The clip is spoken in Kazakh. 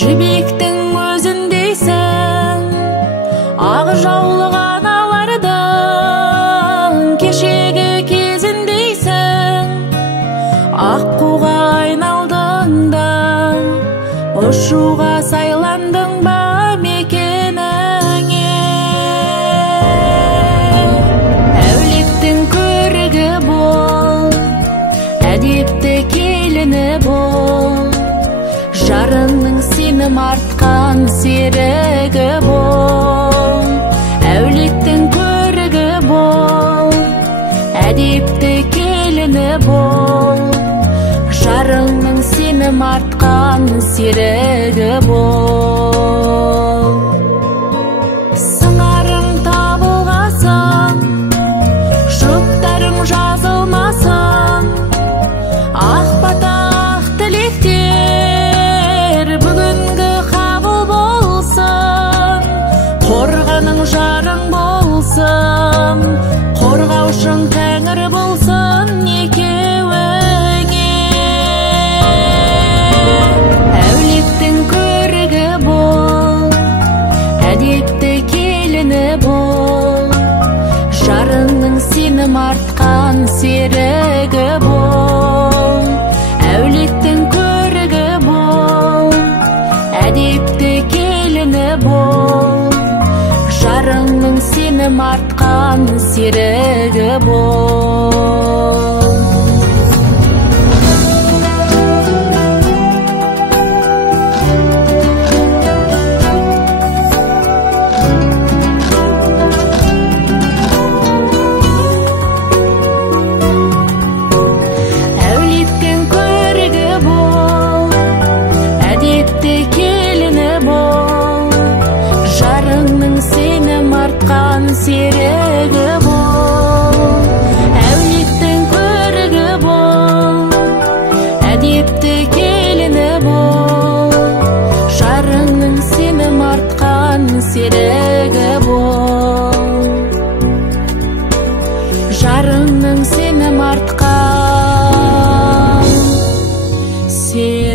Жібектің өзіндейсің, ақ жаулық аналардың кешегі кезіндейсің. Аққуға айналдың да, ұшуға сайландың ба мекеніңе? Әулеттің көрігі бол, әдепті келіні бол, жарыңның сенім артқан серігі бол. Әулеттің көрігі бол, әдепті келіні бол, жарыңның сенім артқан серігі бол. Сыңарың табылғасын, жұптарың жазылмасын, ақ бата ақ тілектер бүгінгі қабыл болсын. Қорғаның жарың болсын, қорғаушың тәңір болсын екеуіңе. Әулеттің көрігі бол, әдепті келіні бол, жарыңның сенім артқан серігі бол. Әулеттің көрігі бол, әдепті келіні бол, жарыңның сенім артқан серігі бол. Әулеттің көрігі бол, әдепті келіні бол, жарыңның сенім артқан серігі бол. Әулеттің көрігі бол, әдепті келіні бол, жарыңның сенім артқан серігі бол. Жарыңның сенім артқан серігі